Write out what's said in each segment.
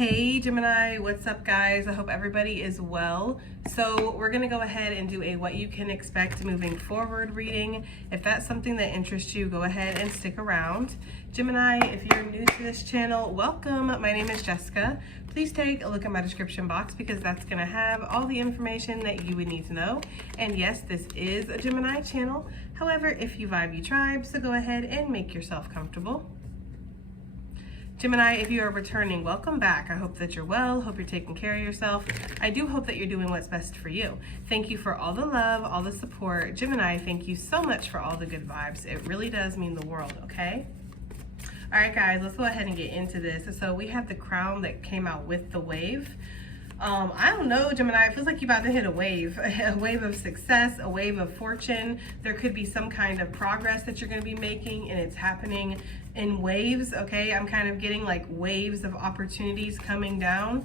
Hey Gemini, what's up guys? I hope everybody is well. So we're going to go ahead and do a what you can expect moving forward reading. If that's something that interests you, go ahead and stick around. Gemini, if you're new to this channel, welcome. My name is Jessica. Please take a look at my description box because that's going to have all the information that you would need to know. And yes, this is a Gemini channel. However, if you vibe, you tribe, so go ahead and make yourself comfortable. Gemini, if you are returning, welcome back. I hope that you're well, hope you're taking care of yourself. I do hope that you're doing what's best for you. Thank you for all the love, all the support. Gemini, thank you so much for all the good vibes. It really does mean the world, okay? All right, guys, let's go ahead and get into this. So we have the crown that came out with the wave. I don't know, Gemini, it feels like you're about to hit a wave of success, a wave of fortune. There could be some kind of progress that you're going to be making, and it's happening in waves, okay? I'm kind of getting like waves of opportunities coming down.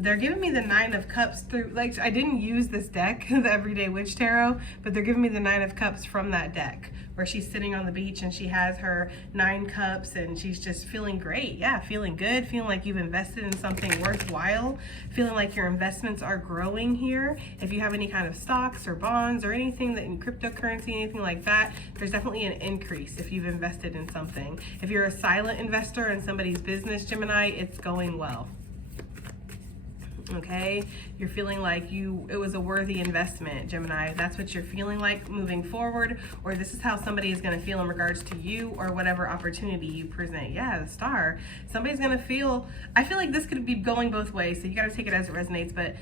They're giving me the Nine of Cups through, like, I didn't use this deck, the Everyday Witch Tarot, but they're giving me the Nine of Cups from that deck, where she's sitting on the beach and she has her 9 cups and she's just feeling great. Yeah, feeling good, feeling like you've invested in something worthwhile, feeling like your investments are growing here. If you have any kind of stocks or bonds or anything that in cryptocurrency, anything like that, there's definitely an increase if you've invested in something. If you're a silent investor in somebody's business, Gemini, it's going well. Okay, you're feeling like it was a worthy investment, Gemini. That's what you're feeling like moving forward, or this is how somebody is going to feel in regards to you or whatever opportunity you present. Yeah, the Star. Somebody's going to feel, I feel like this could be going both ways, so you got to take it as it resonates, but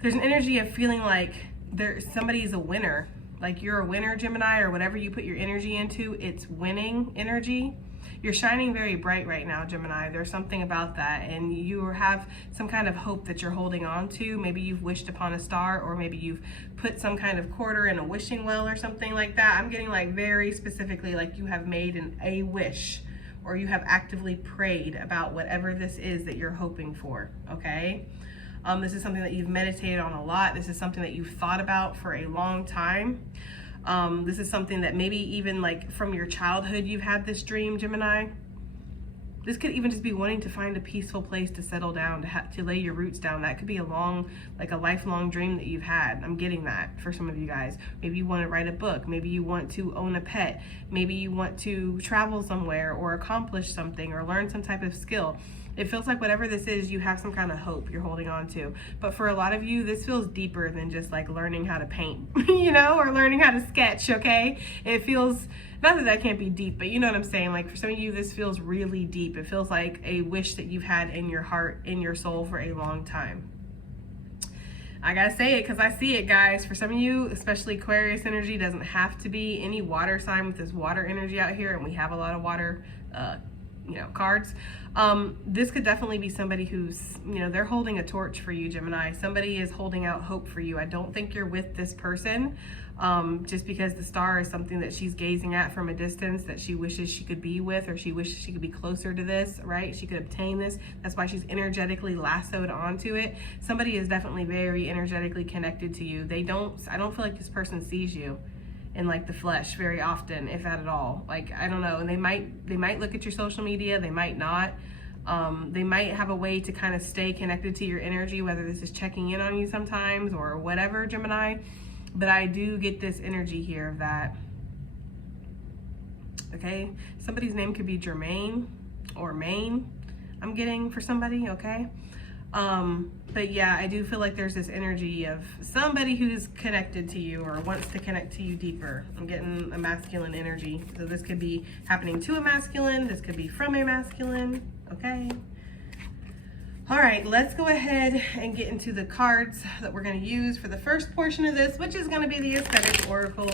there's an energy of feeling like somebody's a winner, like you're a winner, Gemini, or whatever you put your energy into, it's winning energy. You're shining very bright right now, Gemini. There's something about that, and you have some kind of hope that you're holding on to. Maybe you've wished upon a star, or maybe you've put some kind of quarter in a wishing well or something like that. I'm getting like very specifically like you have made a wish, or you have actively prayed about whatever this is that you're hoping for, okay? This is something that you've meditated on a lot. This is something that you've thought about for a long time. This is something that maybe even like from your childhood you've had this dream, Gemini. This could even just be wanting to find a peaceful place to settle down, to lay your roots down. That could be a lifelong dream that you've had. I'm getting that for some of you guys. Maybe you want to write a book. Maybe you want to own a pet. Maybe you want to travel somewhere or accomplish something or learn some type of skill. It feels like whatever this is, you have some kind of hope you're holding on to. But for a lot of you, this feels deeper than just like learning how to paint, you know, or learning how to sketch, okay? It feels, not that can't be deep, but you know what I'm saying? Like for some of you, this feels really deep. It feels like a wish that you've had in your heart, in your soul for a long time. I gotta say it because I see it, guys. For some of you, especially Aquarius energy, doesn't have to be any water sign with this water energy out here, and we have a lot of water cards. This could definitely be somebody who's, they're holding a torch for you, Gemini. Somebody is holding out hope for you. I don't think you're with this person, just because the Star is something that she's gazing at from a distance that she wishes she could be with, or she wishes she could be closer to this, right? She could obtain this. That's why she's energetically lassoed onto it. Somebody is definitely very energetically connected to you. I don't feel like this person sees you in like the flesh very often, if that at all. Like, I don't know, and they might look at your social media, they might not. They might have a way to kind of stay connected to your energy, whether this is checking in on you sometimes or whatever, Gemini. But I do get this energy here of that. Okay, somebody's name could be Jermaine or Maine, I'm getting for somebody, okay? But yeah, I do feel like there's this energy of somebody who's connected to you or wants to connect to you deeper. I'm getting a masculine energy. So this could be happening to a masculine. This could be from a masculine. Okay. All right, let's go ahead and get into the cards that we're going to use for the first portion of this, which is going to be the Aesthetic Oracle.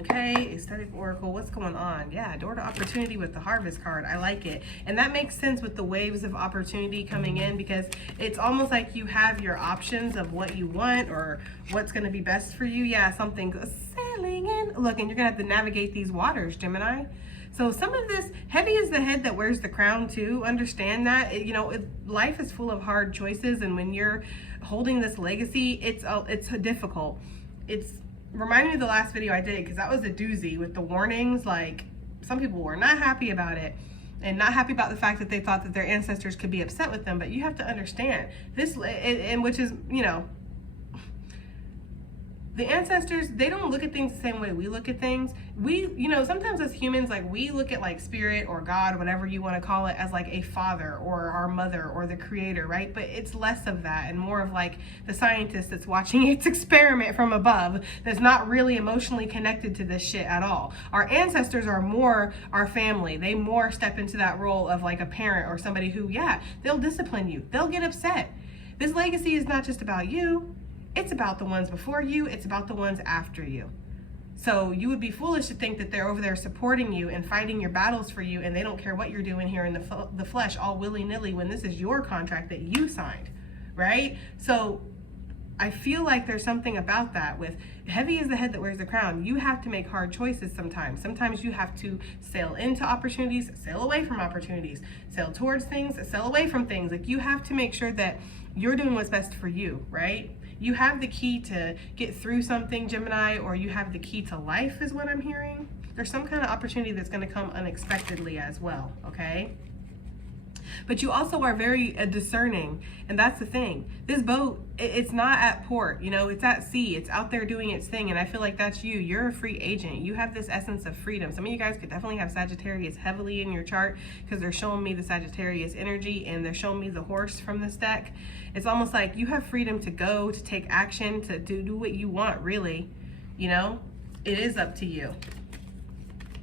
Okay, Aesthetic Oracle, what's going on? Yeah, door to opportunity with the Harvest card. I like it. And that makes sense with the waves of opportunity coming in, because it's almost like you have your options of what you want or what's going to be best for you. Yeah, something sailing in. Look, and you're going to have to navigate these waters, Gemini. So some of this, heavy is the head that wears the crown too. Understand that. Life is full of hard choices, and when you're holding this legacy, it's difficult. It's remind me of the last video I did, because that was a doozy with the warnings. Like, some people were not happy about it. and not happy about the fact that they thought that their ancestors could be upset with them. But you have to understand this, and which is, you know, the ancestors, they don't look at things the same way we look at things. We, you know, sometimes as humans, like, we look at like spirit or God, whatever you want to call it, as like a father or our mother or the creator, right? But it's less of that and more of like the scientist that's watching its experiment from above, that's not really emotionally connected to this shit at all. Our ancestors are more our family. They more step into that role of like a parent or somebody who, yeah, they'll discipline you. They'll get upset. This legacy is not just about you. It's about the ones before you. It's about the ones after you. So you would be foolish to think that they're over there supporting you and fighting your battles for you, and they don't care what you're doing here in the flesh all willy-nilly when this is your contract that you signed, right? So I feel like there's something about that with heavy is the head that wears the crown. You have to make hard choices sometimes. Sometimes you have to sail into opportunities, sail away from opportunities, sail towards things, sail away from things. Like, you have to make sure that you're doing what's best for you, right? You have the key to get through something, Gemini, or you have the key to life is what I'm hearing. There's some kind of opportunity that's going to come unexpectedly as well, okay? But you also are very discerning, and that's the thing. This boat, it's not at port, you know, it's at sea. It's out there doing its thing, and I feel like that's you. You're a free agent. You have this essence of freedom. Some of you guys could definitely have Sagittarius heavily in your chart because they're showing me the Sagittarius energy, and they're showing me the horse from this deck. It's almost like you have freedom to go, to take action, to do what you want, really. You know, it is up to you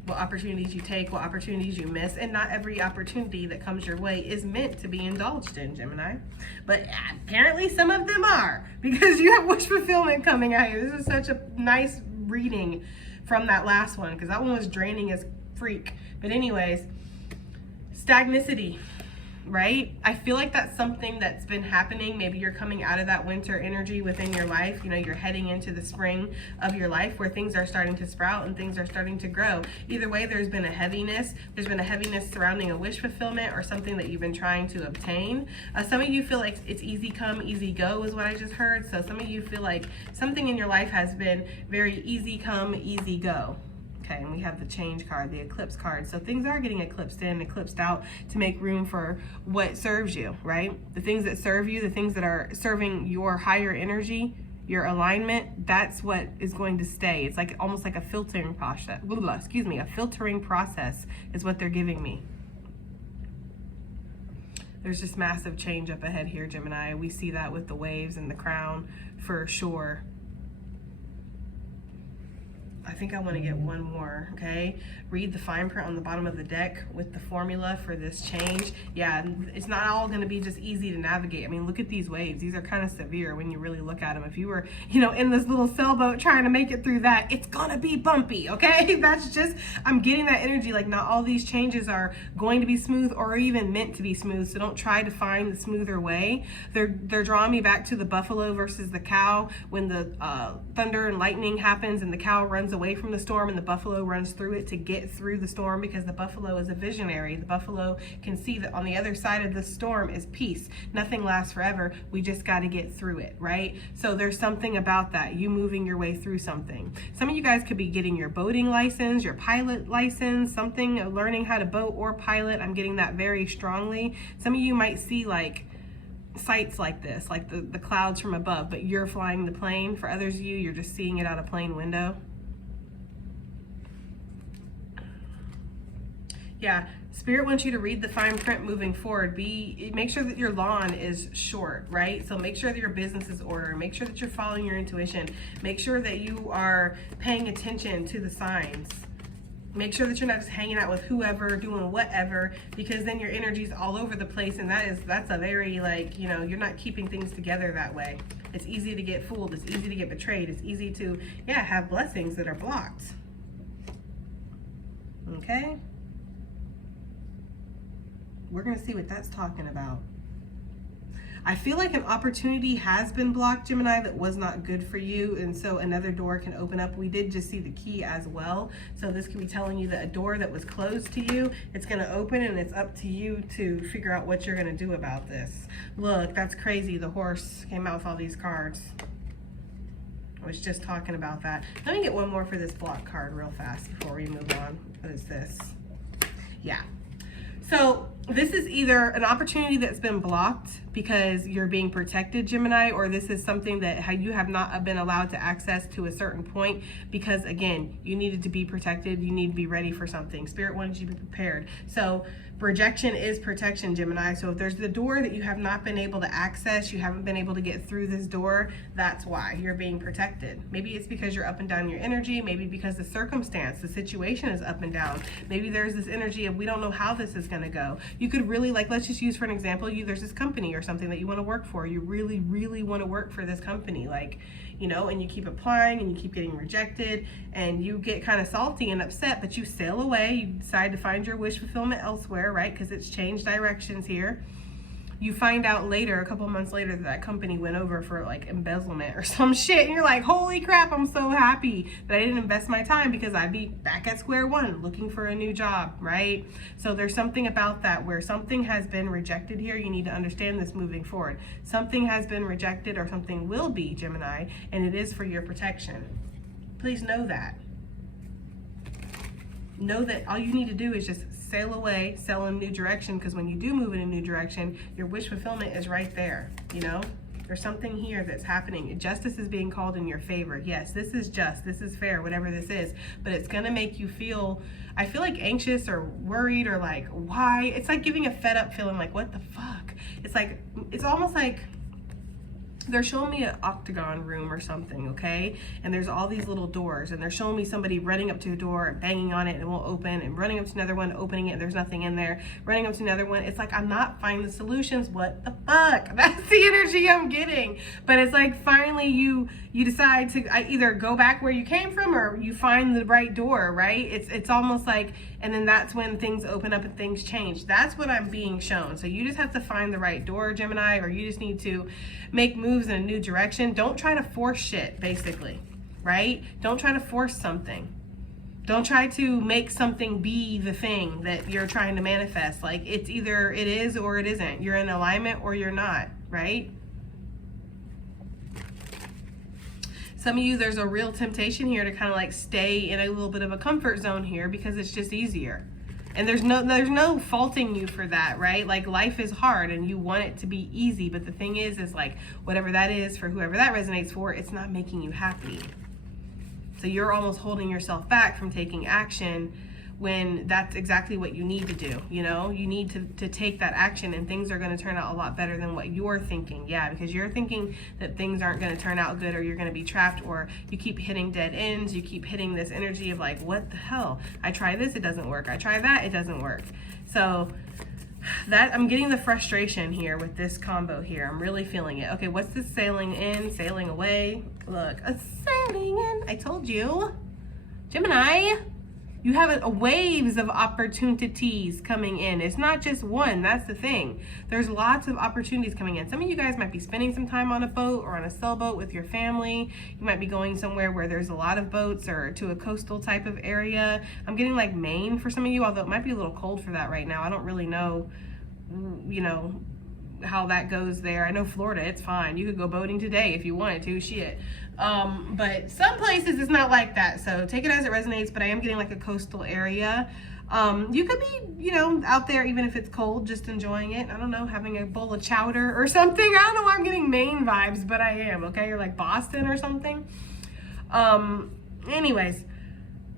what opportunities you take, what opportunities you miss, and not every opportunity that comes your way is meant to be indulged in, Gemini. But apparently some of them are, because you have wish fulfillment coming out here. This is such a nice reading from that last one, because that one was draining as freak. But anyways, stagnicity, right? I feel like that's something that's been happening. Maybe you're coming out of that winter energy within your life. You know, you're heading into the spring of your life where things are starting to sprout and things are starting to grow. Either way, there's been a heaviness. There's been a heaviness surrounding a wish fulfillment or something that you've been trying to obtain. Some of you feel like it's easy come, easy go is what I just heard. So some of you feel like something in your life has been very easy come, easy go. Okay, and we have the change card, the eclipse card. So things are getting eclipsed in, eclipsed out to make room for what serves you, right? The things that serve you, the things that are serving your higher energy, your alignment, that's what is going to stay. It's like almost like a filtering process. A filtering process is what they're giving me. There's just massive change up ahead here, Gemini. We see that with the waves and the crown for sure. I think I want to get one more, okay? Read the fine print on the bottom of the deck with the formula for this change. Yeah, it's not all going to be just easy to navigate. I mean, look at these waves. These are kind of severe when you really look at them. If you were, you know, in this little sailboat trying to make it through that, it's going to be bumpy, okay? That's just, I'm getting that energy. Like, not all these changes are going to be smooth or even meant to be smooth, so don't try to find the smoother way. They're drawing me back to the buffalo versus the cow when the thunder and lightning happens and the cow runs away from the storm and the buffalo runs through it to get through the storm, because the buffalo is a visionary. The buffalo can see that on the other side of the storm is peace. Nothing lasts forever. We just got to get through it, right? So there's something about that, you moving your way through something. Some of you guys could be getting your boating license, your pilot license, something, learning how to boat or pilot. I'm getting that very strongly. Some of you might see like sights like this, like the clouds from above, but you're flying the plane. For others of you, you're just seeing it out a plane window. Yeah, Spirit wants you to read the fine print moving forward. Make sure that your lawn is short, right? So make sure that your business is ordered. Make sure that you're following your intuition. Make sure that you are paying attention to the signs. Make sure that you're not just hanging out with whoever, doing whatever, because then your energy's all over the place, and that's a very, like, you know, you're not keeping things together that way. It's easy to get fooled. It's easy to get betrayed. It's easy to, yeah, have blessings that are blocked. Okay? We're going to see what that's talking about. I feel like an opportunity has been blocked, Gemini, that was not good for you, and so another door can open up. We did just see the key as well, so this could be telling you that a door that was closed to you, it's going to open, and it's up to you to figure out what you're going to do about this. Look, that's crazy. The horse came out with all these cards. I was just talking about that. Let me get one more for this block card real fast before we move on. What is this? Yeah. So this is either an opportunity that's been blocked because you're being protected, Gemini, or this is something that you have not been allowed to access to a certain point because, again, you needed to be protected. You need to be ready for something. Spirit wanted you to be prepared. So rejection is protection, Gemini. So if there's the door that you have not been able to access, you haven't been able to get through this door, that's why you're being protected. Maybe it's because you're up and down your energy. Maybe because the circumstance, the situation is up and down. Maybe there's this energy of we don't know how this is going to go. You could really, like, let's just use for an example, there's this company or something that you want to work for. You really, really want to work for this company, like, you know, and you keep applying and you keep getting rejected and you get kind of salty and upset, but you sail away. You decide to find your wish fulfillment elsewhere, right? Because it's changed directions here. You find out later, a couple of months later, that company went over for like embezzlement or some shit. And you're like, holy crap, I'm so happy that I didn't invest my time because I'd be back at square one looking for a new job, right? So there's something about that where something has been rejected here. You need to understand this moving forward. Something has been rejected or something will be, Gemini, and it is for your protection. Please know that. Know that all you need to do is just sail away, sail in a new direction, because when you do move in a new direction, your wish fulfillment is right there, you know? There's something here that's happening. Justice is being called in your favor. Yes, this is just, this is fair, whatever this is, but it's gonna make you feel, I feel like anxious or worried or like, why? It's like giving a fed up feeling like, what the fuck? It's like, it's almost like, they're showing me an octagon room or something, okay? And there's all these little doors, and they're showing me somebody running up to a door and banging on it and it won't open, and running up to another one, opening it, and there's nothing in there, running up to another one. It's like, I'm not finding the solutions. What the fuck? That's the energy I'm getting. But it's like, finally you decide to either go back where you came from or you find the right door, right? It's almost like, and then that's when things open up and things change. That's what I'm being shown. So you just have to find the right door, Gemini, or you just need to make moves in a new direction. Don't try to force shit, basically, right? Don't try to force something. Don't try to make something be the thing that you're trying to manifest. Like, it's either it is or it isn't. You're in alignment or you're not, right? Some of you, there's a real temptation here to kind of like stay in a little bit of a comfort zone here because it's just easier. And there's no faulting you for that, right? Like, life is hard and you want it to be easy, but the thing is like, whatever that is for whoever that resonates for, it's not making you happy. So you're almost holding yourself back from taking action when that's exactly what you need to do, you know? You need to take that action and things are gonna turn out a lot better than what you're thinking. Yeah, because you're thinking that things aren't gonna turn out good or you're gonna be trapped or you keep hitting dead ends, you keep hitting this energy of like, what the hell? I try this, it doesn't work. I try that, it doesn't work. So that, I'm getting the frustration here with this combo here. I'm really feeling it. Okay, what's this sailing in, sailing away? Look, a sailing in, I told you. Gemini. You have waves of opportunities coming in. It's not just one, that's the thing. There's lots of opportunities coming in. Some of you guys might be spending some time on a boat or on a sailboat with your family. You might be going somewhere where there's a lot of boats or to a coastal type of area. I'm getting like Maine for some of you, although it might be a little cold for that right now. I don't really know, you know, how that goes there. I know Florida, it's fine. You could go boating today if you wanted to, shit. But some places it's not like that. So take it as it resonates, but I am getting like a coastal area. You could be, you know, out there even if it's cold, just enjoying it. I don't know, having a bowl of chowder or something. I don't know why I'm getting Maine vibes, but I am, okay? Or like Boston or something. Anyways,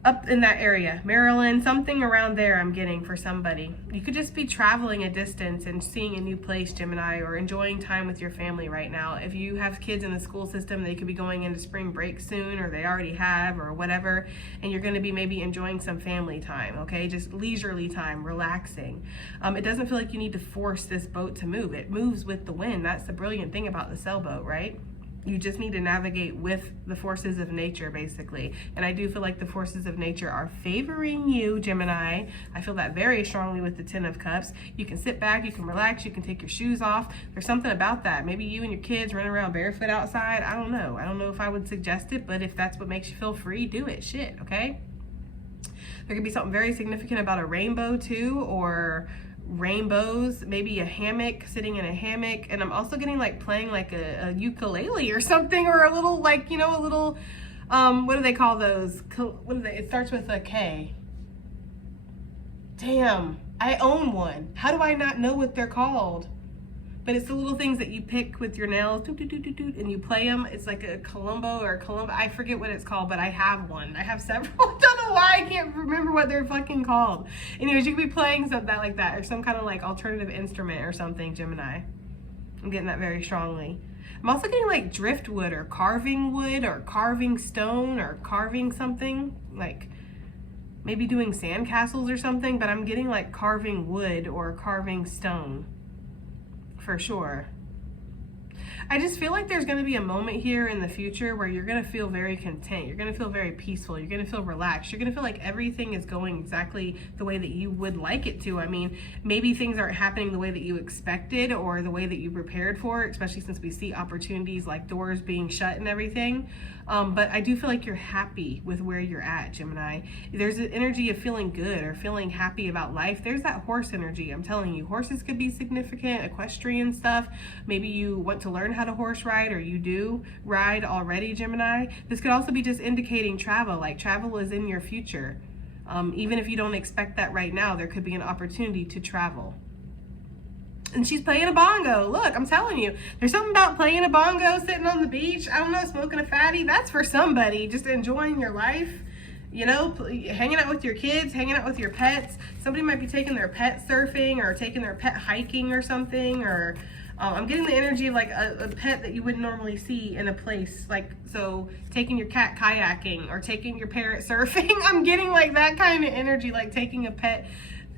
up in that area, Maryland, something around there I'm getting for somebody. You could just be traveling a distance and seeing a new place, Gemini, or enjoying time with your family right now. If you have kids in the school system, they could be going into spring break soon, or they already have, or whatever, and you're gonna be maybe enjoying some family time, okay? Just leisurely time, relaxing. It doesn't feel like you need to force this boat to move. It moves with the wind. That's the brilliant thing about the sailboat, right? You just need to navigate with the forces of nature, basically. And I do feel like the forces of nature are favoring you, Gemini. I feel that very strongly with the 10 of Cups. You can sit back, you can relax, you can take your shoes off. There's something about that. Maybe you and your kids running around barefoot outside. I don't know. I don't know if I would suggest it, but if that's what makes you feel free, do it. Shit, okay? There could be something very significant about a rainbow too, or rainbows, maybe a hammock, sitting in a hammock. And I'm also getting like playing like a ukulele or something, or a little like, you know, a little what do they call those? What do they, it starts with a K. Damn, I own one. How do I not know what they're called? But it's the little things that you pick with your nails, doot, doot, doot, doot, doot, and you play them. It's like a Columbo or Columbo. I forget what it's called, but I have one. I have several. I don't know why I can't remember what they're fucking called. Anyways, you could be playing something like that, or some kind of like alternative instrument or something, Gemini. I'm getting that very strongly. I'm also getting like driftwood or carving stone or carving something, like maybe doing sandcastles or something, but I'm getting like carving wood or carving stone. For sure. I just feel like there's going to be a moment here in the future where you're going to feel very content. You're going to feel very peaceful. You're going to feel relaxed. You're going to feel like everything is going exactly the way that you would like it to. I mean, maybe things aren't happening the way that you expected or the way that you prepared for, especially since we see opportunities like doors being shut and everything. But I do feel like you're happy with where you're at, Gemini. There's an energy of feeling good or feeling happy about life. There's that horse energy. I'm telling you, horses could be significant, equestrian stuff. Maybe you want to learn how to horse ride, or you do ride already, Gemini. This could also be just indicating travel, like travel is in your future. Even if you don't expect that right now, there could be an opportunity to travel. And she's playing a bongo. Look, I'm telling you, there's something about playing a bongo, sitting on the beach, I don't know, smoking a fatty. That's for somebody, just enjoying your life, you know, hanging out with your kids, hanging out with your pets. Somebody might be taking their pet surfing or taking their pet hiking or something, or I'm getting the energy of like a pet that you wouldn't normally see in a place, like, so taking your cat kayaking or taking your parrot surfing. I'm getting like that kind of energy, like taking a pet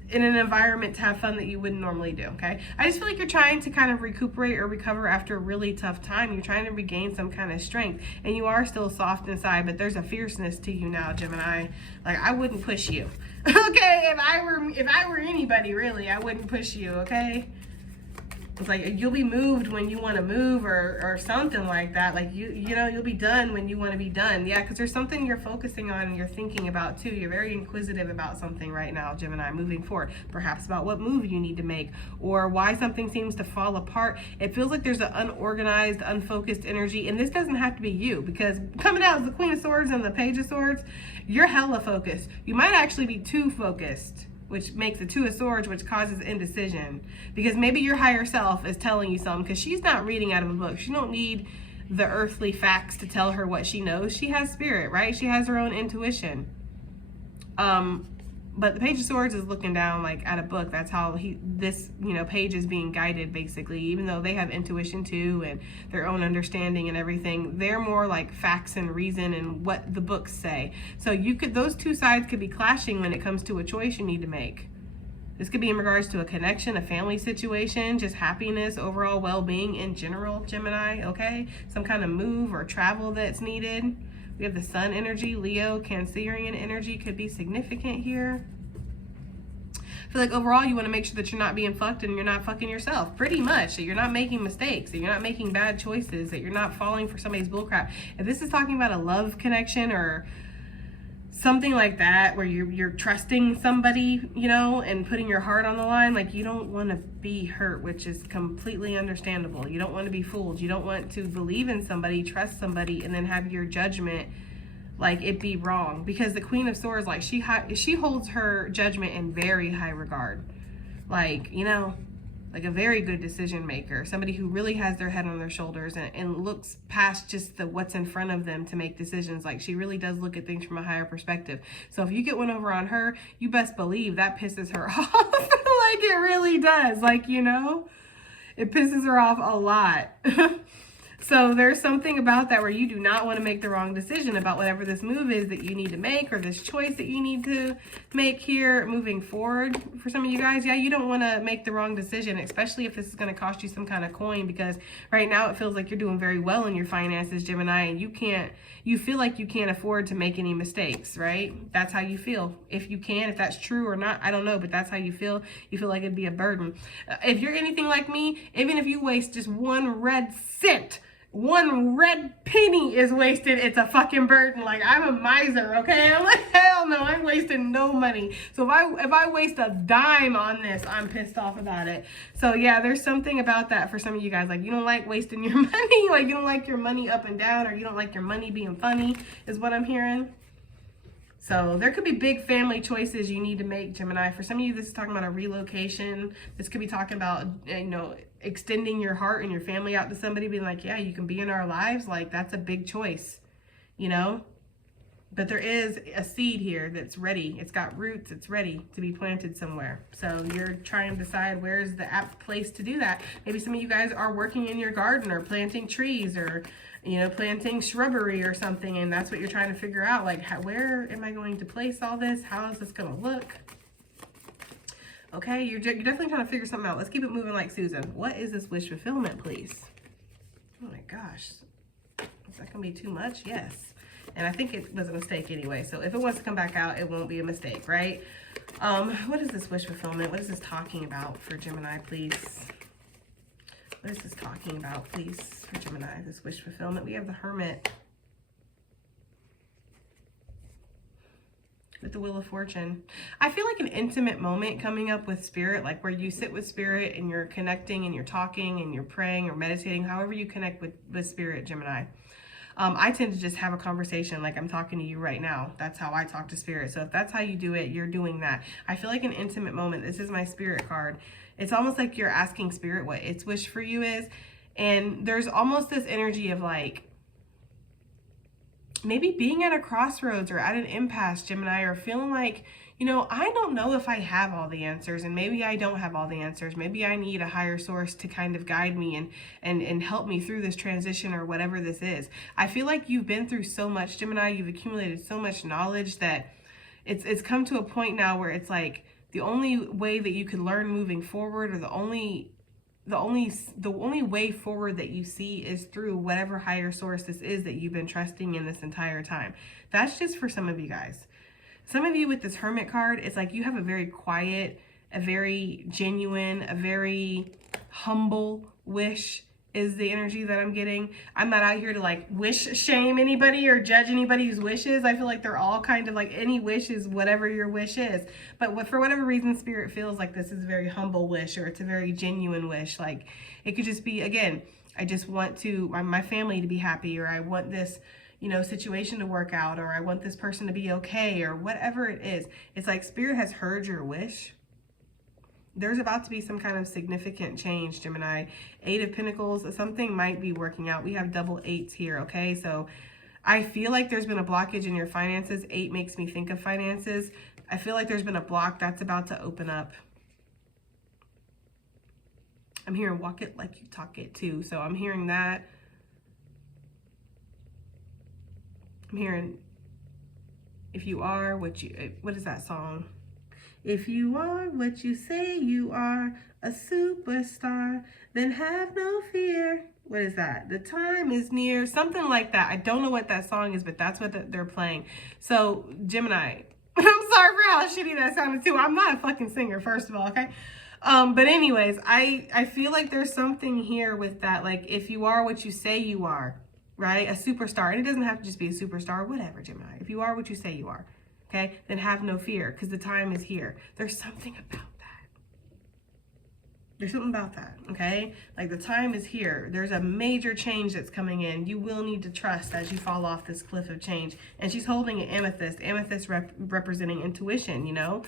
in an environment to have fun that you wouldn't normally do, okay? I just feel like you're trying to kind of recuperate or recover after a really tough time. You're trying to regain some kind of strength, and you are still soft inside, but there's a fierceness to you now, Gemini. Like, I wouldn't push you, okay? If I were anybody, really, I wouldn't push you, okay? It's like you'll be moved when you want to move, or something like that. Like you know, you'll be done when you want to be done. Yeah, because there's something you're focusing on and you're thinking about too. You're very inquisitive about something right now, Gemini, moving forward. Perhaps about what move you need to make or why something seems to fall apart. It feels like there's an unorganized, unfocused energy, and this doesn't have to be you, because coming out as the Queen of Swords and the Page of Swords, you're hella focused. You might actually be too focused, which makes the Two of Swords, which causes indecision. Because maybe your higher self is telling you something, because she's not reading out of a book. She don't need the earthly facts to tell her what she knows. She has spirit, right? She has her own intuition. But the Page of Swords is looking down like at a book. That's how this page is being guided, basically. Even though they have intuition too and their own understanding and everything, they're more like facts and reason and what the books say. So those two sides could be clashing when it comes to a choice you need to make. This could be in regards to a connection, a family situation, just happiness, overall well-being in general, Gemini, okay? Some kind of move or travel that's needed. We have the Sun energy, Leo, Cancerian energy could be significant here. I feel like overall you want to make sure that you're not being fucked and you're not fucking yourself, pretty much. That you're not making mistakes, that you're not making bad choices, that you're not falling for somebody's bullcrap. If this is talking about a love connection or something like that, where you're trusting somebody, and putting your heart on the line, like you don't want to be hurt, which is completely understandable. You don't want to be fooled. You don't want to believe in somebody, trust somebody, and then have your judgment like it be wrong. Because the Queen of Swords, like she holds her judgment in very high regard. Like, like a very good decision maker, somebody who really has their head on their shoulders and looks past just what's in front of them to make decisions. Like she really does look at things from a higher perspective. So if you get one over on her, you best believe that pisses her off. Like it really does. Like, it pisses her off a lot. So there's something about that where you do not want to make the wrong decision about whatever this move is that you need to make, or this choice that you need to make here moving forward. For some of you guys, yeah, you don't want to make the wrong decision, especially if this is going to cost you some kind of coin, because right now it feels like you're doing very well in your finances, Gemini, and you feel like you can't afford to make any mistakes, right? That's how you feel. If that's true or not, I don't know, but that's how you feel. You feel like it'd be a burden. If you're anything like me, even if you waste just one red cent, one red penny is wasted, it's a fucking burden. Like, I'm a miser, okay? I'm like, hell no, I'm wasting no money. So if I waste a dime on this, I'm pissed off about it. So yeah, there's something about that for some of you guys. Like, you don't like wasting your money, like you don't like your money up and down, or you don't like your money being funny, is what I'm hearing. So there could be big family choices you need to make, Gemini. For some of you, this is talking about a relocation. This could be talking about, you know, extending your heart and your family out to somebody, being like, yeah, you can be in our lives. Like, that's a big choice, you know? But there is a seed here that's ready. It's got roots. It's ready to be planted somewhere. So you're trying to decide where's the apt place to do that. Maybe some of you guys are working in your garden or planting trees or, you know, planting shrubbery or something. And that's what you're trying to figure out. Like, where am I going to place all this? How is this going to look? Okay, you're definitely trying to figure something out. Let's keep it moving like Susan. What is this wish fulfillment, please? Oh my gosh. Is that going to be too much? Yes. And I think it was a mistake anyway. So if it wants to come back out, it won't be a mistake, right? What is this wish fulfillment? What is this talking about for Gemini, please? What is this talking about, please, for Gemini, this wish fulfillment? We have the Hermit with the Wheel of Fortune. I feel like an intimate moment coming up with Spirit, like where you sit with Spirit and you're connecting and you're talking and you're praying or meditating, however you connect with Spirit, Gemini. I tend to just have a conversation like I'm talking to you right now. That's how I talk to Spirit. So if that's how you do it, you're doing that. I feel like an intimate moment. This is my Spirit card. It's almost like you're asking Spirit what its wish for you is. And there's almost this energy of like, maybe being at a crossroads or at an impasse, Gemini, or feeling like, you know, I don't know if I have all the answers, and maybe I don't have all the answers. Maybe I need a higher source to kind of guide me and help me through this transition or whatever this is. I feel like you've been through so much, Gemini. You've accumulated so much knowledge that it's come to a point now where it's like the only way that you could learn moving forward, or the only way forward that you see is through whatever higher source this is that you've been trusting in this entire time. That's just for some of you guys. Some of you with this Hermit card, it's like you have a very quiet, a very genuine, a very humble wish is the energy that I'm getting. I'm not out here to like wish shame anybody or judge anybody's wishes. I feel like they're all kind of like, any wish is whatever your wish is. But for whatever reason, Spirit feels like this is a very humble wish, or it's a very genuine wish. Like it could just be, again, I just want to my family to be happy, or I want this, you know, situation to work out, or I want this person to be okay, or whatever it is. It's like Spirit has heard your wish. There's about to be some kind of significant change, Gemini. 8 of Pentacles, something might be working out. We have double 8s here, okay? So I feel like there's been a blockage in your finances. 8 makes me think of finances. I feel like there's been a block that's about to open up. I'm hearing walk it like you talk it too. So I'm hearing that. I'm hearing if you are what is that song? If you are what you say you are, a superstar, then have no fear. What is that? The time is near. Something like that. I don't know what that song is, but that's what they're playing. So, Gemini, I'm sorry for how shitty that sounded too. I'm not a fucking singer, first of all, okay? But anyways, I feel like there's something here with that. Like, if you are what you say you are, right? A superstar. And it doesn't have to just be a superstar, whatever, Gemini. If you are what you say you are, okay, then have no fear, because the time is here. There's something about that. There's something about that, okay? Like the time is here. There's a major change that's coming in. You will need to trust as you fall off this cliff of change. And she's holding an amethyst. Amethyst representing intuition, you know?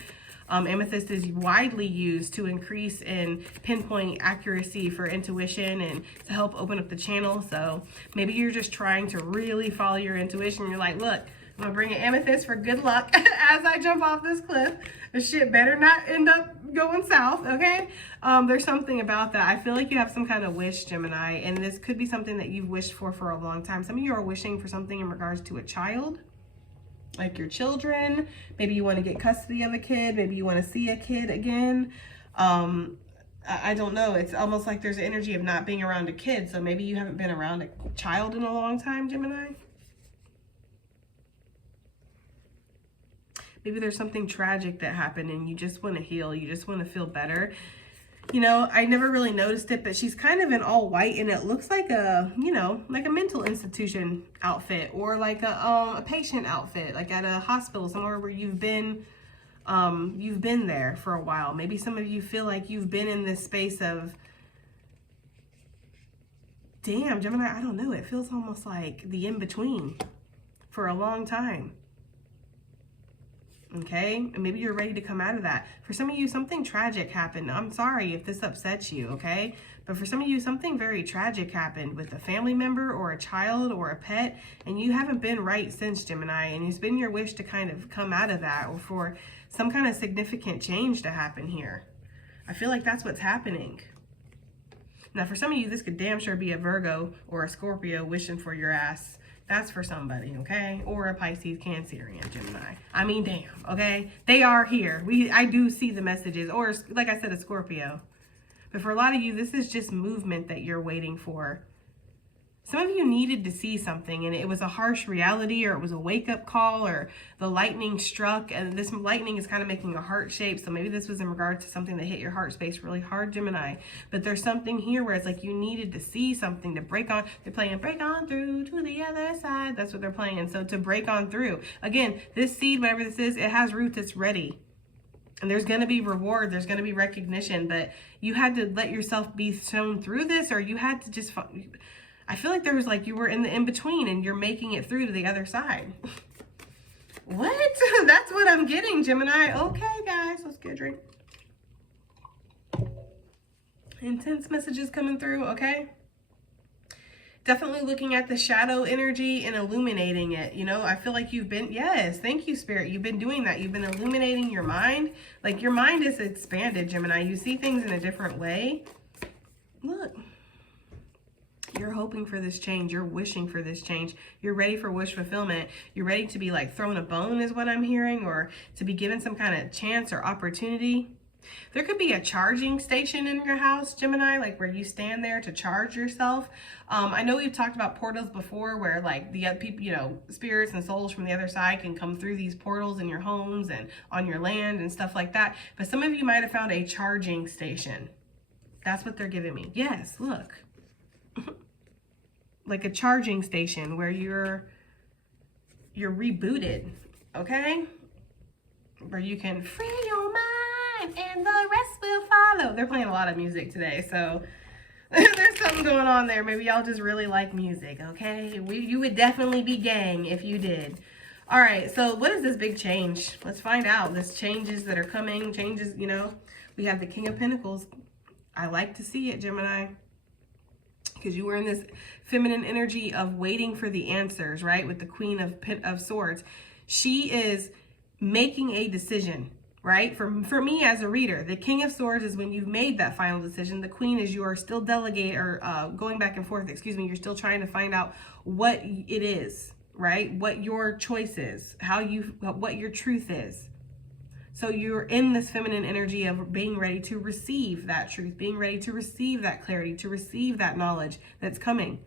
Amethyst is widely used to increase in pinpoint accuracy for intuition and to help open up the channel. So maybe you're just trying to really follow your intuition. You're like, look, I'm gonna bring an amethyst for good luck as I jump off this cliff. The shit better not end up going south, okay? There's something about that. I feel like you have some kind of wish, Gemini, and this could be something that you've wished for a long time. Some of you are wishing for something in regards to a child, like your children. Maybe you want to get custody of a kid. Maybe you want to see a kid again. I don't know. It's almost like there's an energy of not being around a kid. So maybe you haven't been around a child in a long time, Gemini. Maybe there's something tragic that happened and you just want to heal. You just want to feel better. You know, I never really noticed it, but she's kind of in all white and it looks like a, you know, like a mental institution outfit or like a patient outfit, like at a hospital, somewhere where you've been there for a while. Maybe some of you feel like you've been in this space of, damn, Gemini, I don't know. It feels almost like the in-between for a long time. Okay, and maybe you're ready to come out of that. For some of you, something tragic happened. I'm sorry if this upsets you, okay? But for some of you, something very tragic happened with a family member or a child or a pet, and you haven't been right since, Gemini, and it's been your wish to kind of come out of that, or for some kind of significant change to happen here. I feel like that's what's happening. Now, for some of you, this could damn sure be a Virgo or a Scorpio wishing for your ass. That's for somebody, okay? Or a Pisces, Cancerian, Gemini. I mean, damn, okay? They are here. I do see the messages. Or, like I said, a Scorpio. But for a lot of you, this is just movement that you're waiting for. Some of you needed to see something, and it was a harsh reality, or it was a wake-up call, or the lightning struck, and this lightning is kind of making a heart shape, so maybe this was in regard to something that hit your heart space really hard, Gemini. But there's something here where it's like you needed to see something to break on. They're playing break on through to the other side. That's what they're playing. So to break on through. Again, this seed, whatever this is, it has roots. It's ready. And there's going to be reward. There's going to be recognition. But you had to let yourself be shown through this, or you had to just... I feel like there was like you were in the in-between and you're making it through to the other side. What? That's what I'm getting, Gemini. Okay, guys, let's get a drink. Intense messages coming through, okay? Definitely looking at the shadow energy and illuminating it. You know, I feel like you've been, yes, thank you, Spirit. You've been doing that. You've been illuminating your mind. Like your mind is expanded, Gemini. You see things in a different way. Look. You're hoping for this change. You're wishing for this change. You're ready for wish fulfillment. You're ready to be like thrown a bone is what I'm hearing, or to be given some kind of chance or opportunity. There could be a charging station in your house, Gemini, like where you stand there to charge yourself. I know we've talked about portals before where like the other people, you know, spirits and souls from the other side can come through these portals in your homes and on your land and stuff like that. But some of you might have found a charging station. That's what they're giving me. Yes, look. Like a charging station where you're rebooted, okay? Where you can free your mind and the rest will follow. They're playing a lot of music today, so there's something going on there. Maybe y'all just really like music, okay? You would definitely be gang if you did. All right, so what is this big change? Let's find out. This changes that are coming, changes, you know. We have the King of Pentacles. I like to see it, Gemini. Because you were in this feminine energy of waiting for the answers, right? With the Queen of Swords. She is making a decision, right? For me as a reader, the King of Swords is when you've made that final decision. The Queen is you are still delegating or going back and forth, excuse me. You're still trying to find out what it is, right? What your choice is, what your truth is. So you're in this feminine energy of being ready to receive that truth, being ready to receive that clarity, to receive that knowledge that's coming.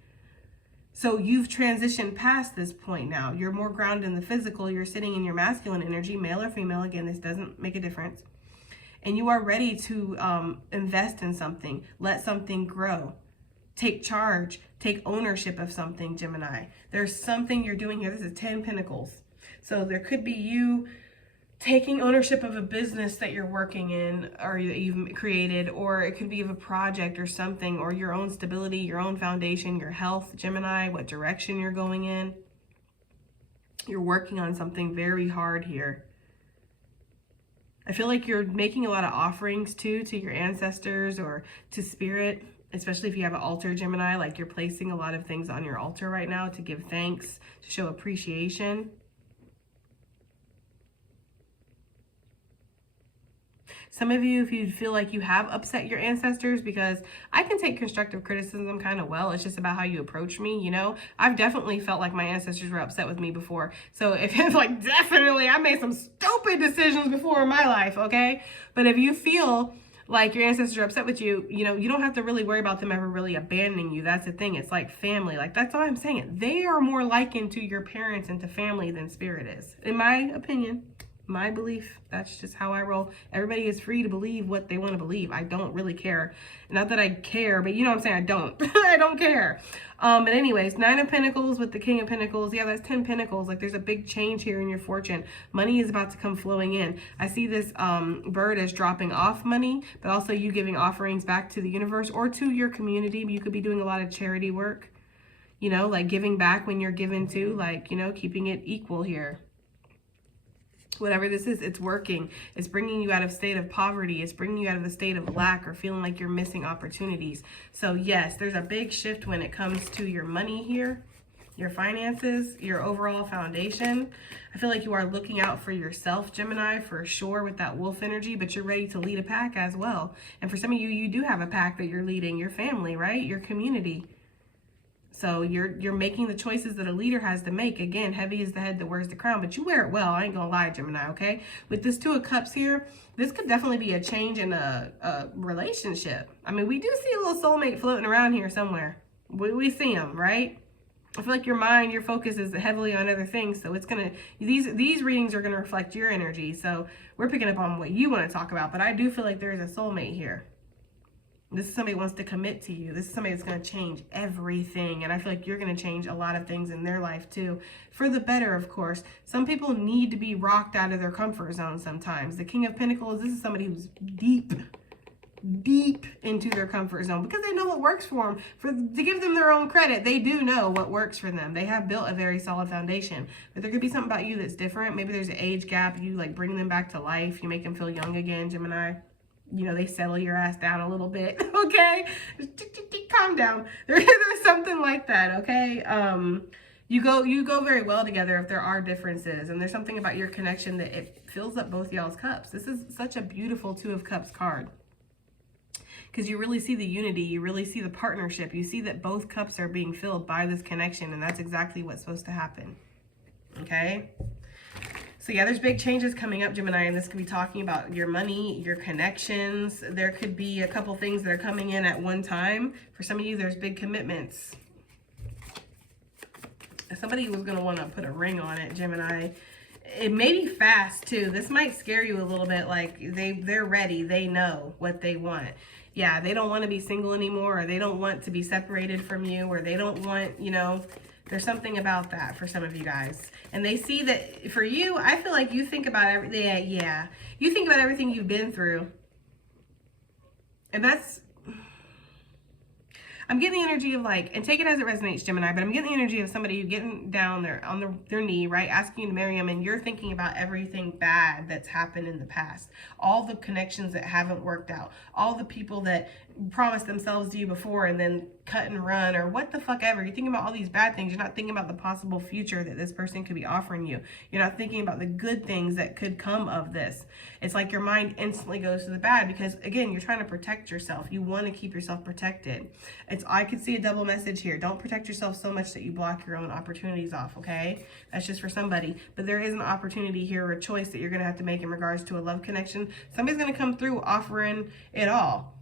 So you've transitioned past this point now. You're more grounded in the physical. You're sitting in your masculine energy, male or female. Again, this doesn't make a difference. And you are ready to invest in something, let something grow, take charge, take ownership of something, Gemini. There's something you're doing here. This is 10 Pentacles. So there could be you taking ownership of a business that you're working in or that you've created, or it could be of a project or something, or your own stability, your own foundation, your health, Gemini, what direction you're going in. You're working on something very hard here. I feel like you're making a lot of offerings too to your ancestors or to spirit, especially if you have an altar, Gemini, like you're placing a lot of things on your altar right now to give thanks, to show appreciation. Some of you, if you feel like you have upset your ancestors, because I can take constructive criticism kind of well. It's just about how you approach me, you know? I've definitely felt like my ancestors were upset with me before. So if it's like, definitely, I made some stupid decisions before in my life, okay? But if you feel like your ancestors are upset with you, you know, you don't have to really worry about them ever really abandoning you. That's the thing. It's like family. Like, that's all I'm saying. They are more likened to your parents and to family than spirit is, in my opinion. My belief, that's just how I roll. Everybody is free to believe what they want to believe. I don't really care. Not that I care, but you know what I'm saying? I don't. I don't care. But anyways, 9 of Pentacles with the King of Pentacles. Yeah, that's 10 Pentacles. Like there's a big change here in your fortune. Money is about to come flowing in. I see this bird as dropping off money, but also you giving offerings back to the universe or to your community. You could be doing a lot of charity work, you know, like giving back when you're given to, like, you know, keeping it equal here. Whatever this is, it's working. It's bringing you out of a state of poverty. It's bringing you out of a state of lack or feeling like you're missing opportunities. So yes, there's a big shift when it comes to your money here, your finances, your overall foundation. I feel like you are looking out for yourself, Gemini, for sure, with that wolf energy, but you're ready to lead a pack as well. And for some of you, you do have a pack that you're leading, your family, right? Your community. So you're making the choices that a leader has to make. Again, heavy is the head that wears the crown, but you wear it well. I ain't gonna lie, Gemini, okay? With this Two of Cups here, this could definitely be a change in a relationship. I mean, we do see a little soulmate floating around here somewhere. We see them, right? I feel like your mind, your focus is heavily on other things. So it's gonna, these readings are gonna reflect your energy. So we're picking up on what you want to talk about, but I do feel like there is a soulmate here. This is somebody who wants to commit to you. This is somebody that's going to change everything. And I feel like you're going to change a lot of things in their life too. For the better, of course. Some people need to be rocked out of their comfort zone sometimes. The King of Pentacles, this is somebody who's deep into their comfort zone because they know what works for them. To give them their own credit, they do know what works for them. They have built a very solid foundation. But there could be something about you that's different. Maybe there's an age gap. You like bring them back to life. You make them feel young again, Gemini. You know, they settle your ass down a little bit, okay? Calm down. There's something like that, okay? You go very well together if there are differences, and there's something about your connection that it fills up both y'all's cups. This is such a beautiful Two of Cups card because you really see the unity, you really see the partnership, you see that both cups are being filled by this connection, and that's exactly what's supposed to happen, okay? So yeah, there's big changes coming up, Gemini, and this could be talking about your money, your connections. There could be a couple things that are coming in at one time. For some of you, there's big commitments. Somebody was going to want to put a ring on it, Gemini. It may be fast, too. This might scare you a little bit, like they're ready. They know what they want. Yeah, they don't want to be single anymore, or they don't want to be separated from you, or they don't want, you know... There's something about that for some of you guys. And they see that for you, I feel like you think about everything. Yeah. You think about everything you've been through. And that's, I'm getting the energy of like, and take it as it resonates, Gemini, but I'm getting the energy of somebody who's getting down there on their knee, right? Asking you to marry them. And you're thinking about everything bad that's happened in the past. All the connections that haven't worked out. All the people that promised themselves to you before and then cut and run, or what the fuck ever. You're thinking about all these bad things. You're not thinking about the possible future that this person could be offering you. You're not thinking about the good things that could come of this. It's like your mind instantly goes to the bad because, again, you're trying to protect yourself. You want to keep yourself protected. I could see a double message here. Don't protect yourself so much that you block your own opportunities off, okay? That's just for somebody. But there is an opportunity here, or a choice that you're going to have to make in regards to a love connection. Somebody's going to come through offering it all.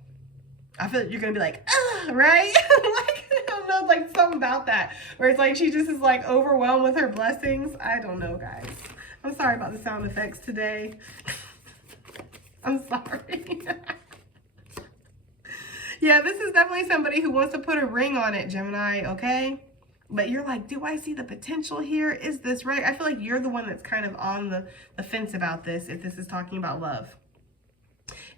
I feel like you're going to be like, right? Like, I don't know, like something about that. Where it's like she just is like overwhelmed with her blessings. I don't know, guys. I'm sorry about the sound effects today. I'm sorry. Yeah, this is definitely somebody who wants to put a ring on it, Gemini, okay? But you're like, do I see the potential here? Is this right? I feel like you're the one that's kind of on the fence about this if this is talking about love.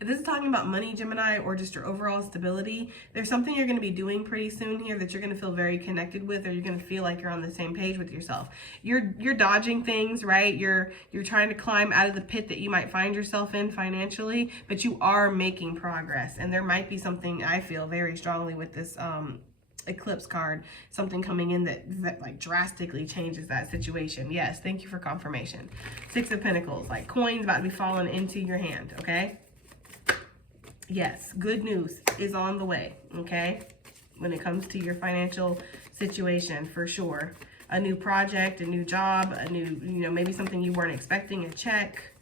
If this is talking about money, Gemini, or just your overall stability, there's something you're going to be doing pretty soon here that you're going to feel very connected with, or you're going to feel like you're on the same page with yourself. You're dodging things, right? You're trying to climb out of the pit that you might find yourself in financially, but you are making progress. And there might be something, I feel very strongly with this eclipse card, something coming in that like drastically changes that situation. Yes, thank you for confirmation. Six of Pentacles, like coins about to be falling into your hand, okay? Yes, good news is on the way, okay? When it comes to your financial situation, for sure. A new project, a new job, a new, you know, maybe something you weren't expecting, a check.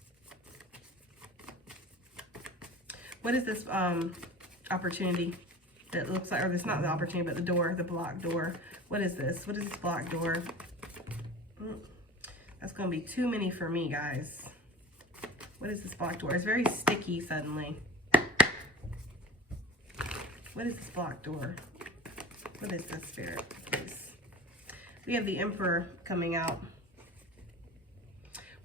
What is this opportunity that looks like, or it's not the opportunity, but the door, the blocked door. What is this? What is this blocked door? That's going to be too many for me, guys. What is this blocked door? It's very sticky suddenly. What is this blocked door? What is this, Spirit, please? We have the Emperor coming out.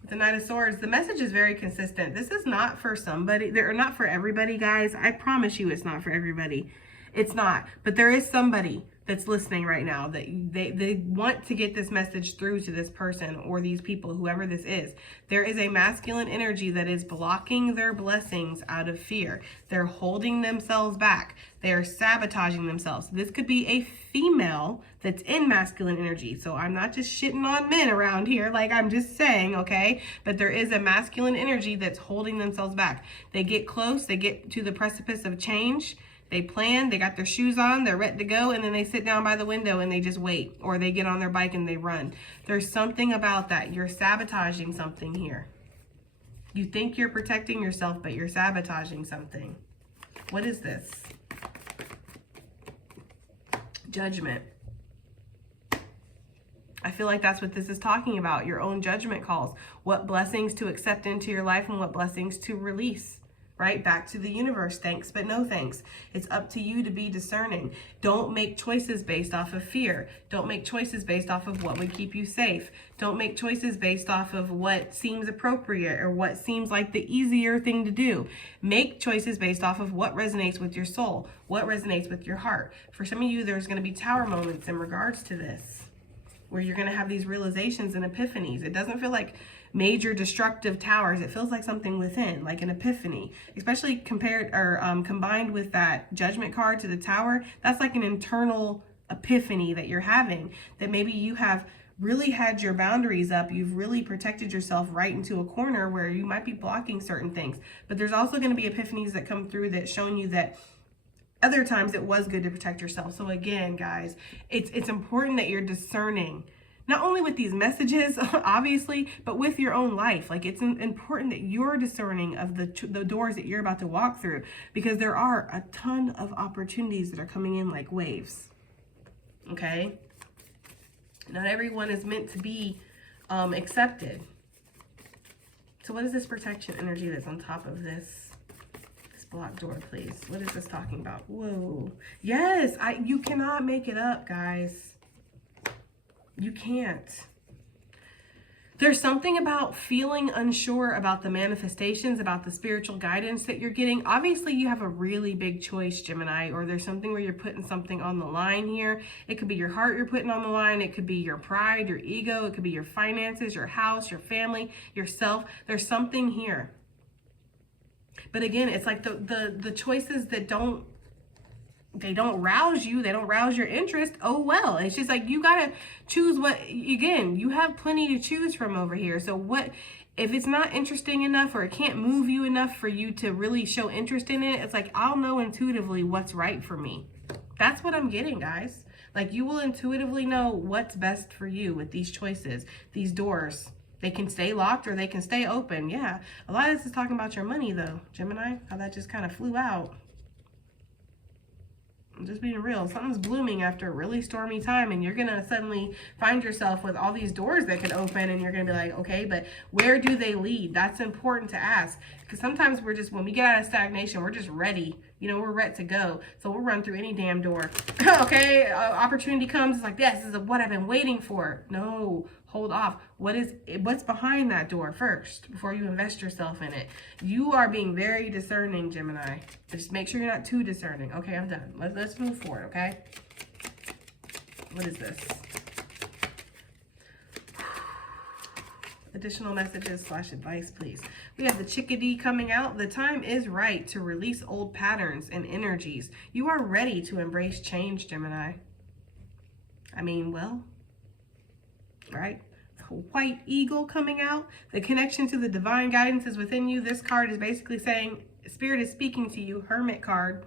With the Knight of Swords, the message is very consistent. This is not for somebody, they're not for everybody, guys. I promise you it's not for everybody. It's not. But there is somebody that's listening right now, that they want to get this message through to this person or these people, whoever this is. There is a masculine energy that is blocking their blessings out of fear. They're holding themselves back. They are sabotaging themselves. This could be a female that's in masculine energy. So I'm not just shitting on men around here, like I'm just saying, okay? But there is a masculine energy that's holding themselves back. They get close, they get to the precipice of change. They plan, they got their shoes on, they're ready to go, and then they sit down by the window and they just wait, or they get on their bike and they run. There's something about that. You're sabotaging something here. You think you're protecting yourself, but you're sabotaging something. What is this? Judgment. I feel like that's what this is talking about. Your own judgment calls. What blessings to accept into your life and what blessings to release. Right? Back to the universe. Thanks, but no thanks. It's up to you to be discerning. Don't make choices based off of fear. Don't make choices based off of what would keep you safe. Don't make choices based off of what seems appropriate or what seems like the easier thing to do. Make choices based off of what resonates with your soul, what resonates with your heart. For some of you, there's going to be tower moments in regards to this, where you're going to have these realizations and epiphanies. It doesn't feel like major destructive towers. It feels like something within, like an epiphany, especially compared or combined with that judgment card to the tower. That's like an internal epiphany that you're having, that maybe you have really had your boundaries up. You've really protected yourself right into a corner where you might be blocking certain things. But there's also going to be epiphanies that come through that showing you that other times it was good to protect yourself. So again, guys, it's important that you're discerning, not only with these messages, obviously, but with your own life. Like, it's important that you're discerning of the doors that you're about to walk through, because there are a ton of opportunities that are coming in like waves. Okay? Not everyone is meant to be accepted. So what is this protection energy that's on top of this block door, please? What is this talking about? Whoa. Yes, you cannot make it up, guys. You can't. There's something about feeling unsure about the manifestations, about the spiritual guidance that you're getting. Obviously, you have a really big choice, Gemini, or there's something where you're putting something on the line here. It could be your heart you're putting on the line. It could be your pride, your ego. It could be your finances, your house, your family, yourself. There's something here. But again, it's like the choices that don't rouse you, they don't rouse your interest. Oh well, it's just like you gotta choose what. Again, you have plenty to choose from over here. So what if it's not interesting enough, or it can't move you enough for you to really show interest in it? It's like, I'll know intuitively what's right for me. That's what I'm getting, guys. Like, you will intuitively know what's best for you with these choices, these doors. They can stay locked or they can stay open. Yeah, a lot of this is talking about your money though, Gemini, how that just kind of flew out. I'm just being real. Something's blooming after a really stormy time, and you're going to suddenly find yourself with all these doors that can open, and you're going to be like, okay, but where do they lead? That's important to ask, because sometimes we're just, when we get out of stagnation, we're just ready. You know, we're ready to go. So we'll run through any damn door. Okay, opportunity comes. It's like, yes, this is what I've been waiting for. No, hold off. What's behind that door first before you invest yourself in it? You are being very discerning, Gemini. Just make sure you're not too discerning. Okay, I'm done. Let's move forward, okay? What is this? Additional messages / advice, please. We have the chickadee coming out. The time is right to release old patterns and energies. You are ready to embrace change, Gemini. I mean, well, right? White eagle coming out. The connection to the divine guidance is within you. This card is basically saying Spirit is speaking to you. Hermit card.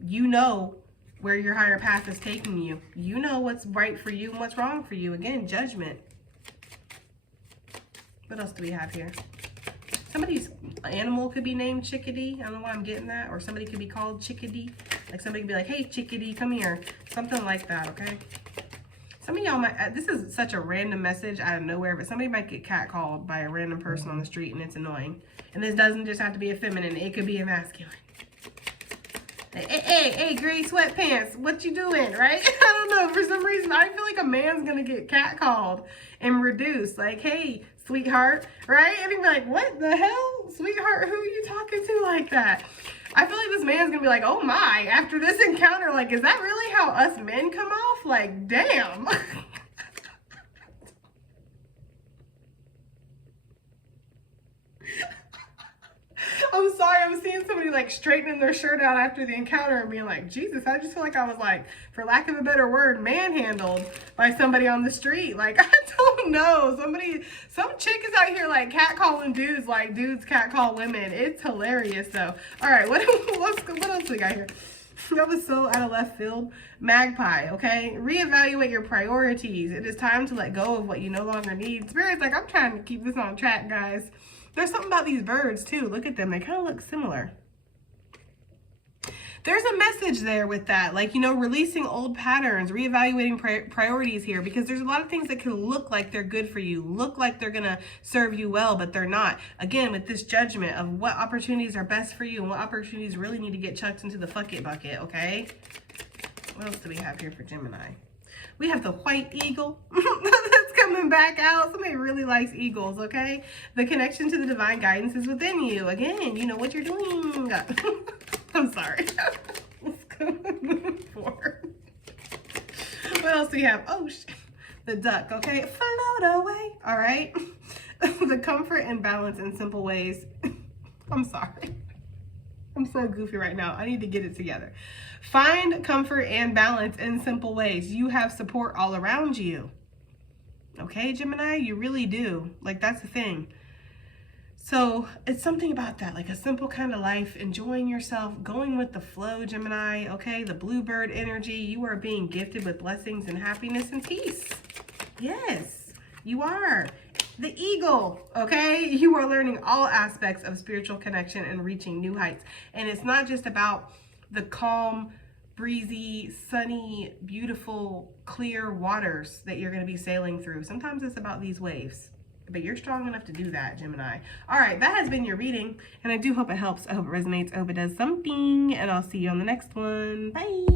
You know where your higher path is taking you. You know what's right for you and what's wrong for you. Again, judgment. What else do we have here? Somebody's animal could be named Chickadee. I don't know why I'm getting that. Or somebody could be called Chickadee. Like somebody could be like, hey, Chickadee, come here. Something like that, okay? Some of y'all might, this is such a random message out of nowhere, but somebody might get catcalled by a random person on the street, and it's annoying. And this doesn't just have to be a feminine. It could be a masculine. Hey, gray sweatpants, what you doing, right? I don't know, for some reason, I feel like a man's gonna get catcalled and reduced. Like, hey, sweetheart, right? And he'd be like, what the hell? Sweetheart, who are you talking to like that? I feel like this man's gonna be like, oh my, after this encounter, like, is that really how us men come off? Like, damn. I'm sorry, I'm seeing somebody like straightening their shirt out after the encounter and being like, Jesus, I just feel like I was like, for lack of a better word, manhandled by somebody on the street. Like, I don't know. Some chick is out here like catcalling dudes like dudes catcall women. It's hilarious though. All right, what else we got here? That was so out of left field. Magpie, okay? Reevaluate your priorities. It is time to let go of what you no longer need. Spirit's like, I'm trying to keep this on track, guys. There's something about these birds too. Look at them. They kind of look similar. There's a message there with that. Like, you know, releasing old patterns, reevaluating priorities here, because there's a lot of things that can look like they're good for you, look like they're going to serve you well, but they're not. Again, with this judgment of what opportunities are best for you and what opportunities really need to get chucked into the fuck it bucket, okay? What else do we have here for Gemini? We have the white eagle that's coming back out. Somebody really likes eagles, okay? The connection to the divine guidance is within you. Again, you know what you're doing. I'm sorry. Let's go move forward. What else do we have? Oh, shit. The duck, okay? Float away, all right? The comfort and balance in simple ways. I'm sorry. I'm so goofy right now. I need to get it together. Find comfort and balance in simple ways. You have support all around you. Okay, Gemini, you really do. Like, that's the thing. So it's something about that, like a simple kind of life, enjoying yourself, going with the flow, Gemini. Okay, the bluebird energy. You are being gifted with blessings and happiness and peace. Yes, you are. The eagle, okay? You are learning all aspects of spiritual connection and reaching new heights. And it's not just about the calm, breezy, sunny, beautiful, clear waters that you're going to be sailing through. Sometimes it's about these waves. But you're strong enough to do that, Gemini. All right, that has been your reading. And I do hope it helps. I hope it resonates. I hope it does something. And I'll see you on the next one. Bye.